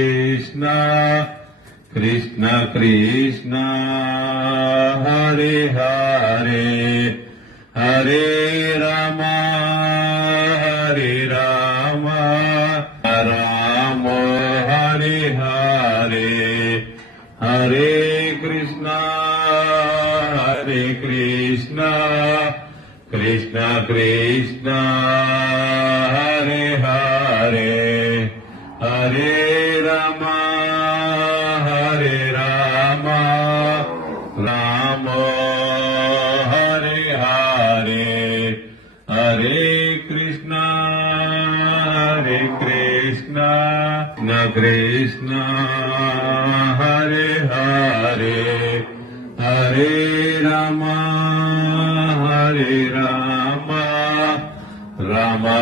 Krishna Krishna Krishna Hare Hare Hare Rama Hare Rama Rama Hare Hare Hare Krishna Krishna Krishna Hare Hare Hare Rama Rama Hare Hare Hare Krishna Krishna Krishna Hare Hare Hare Rama Rama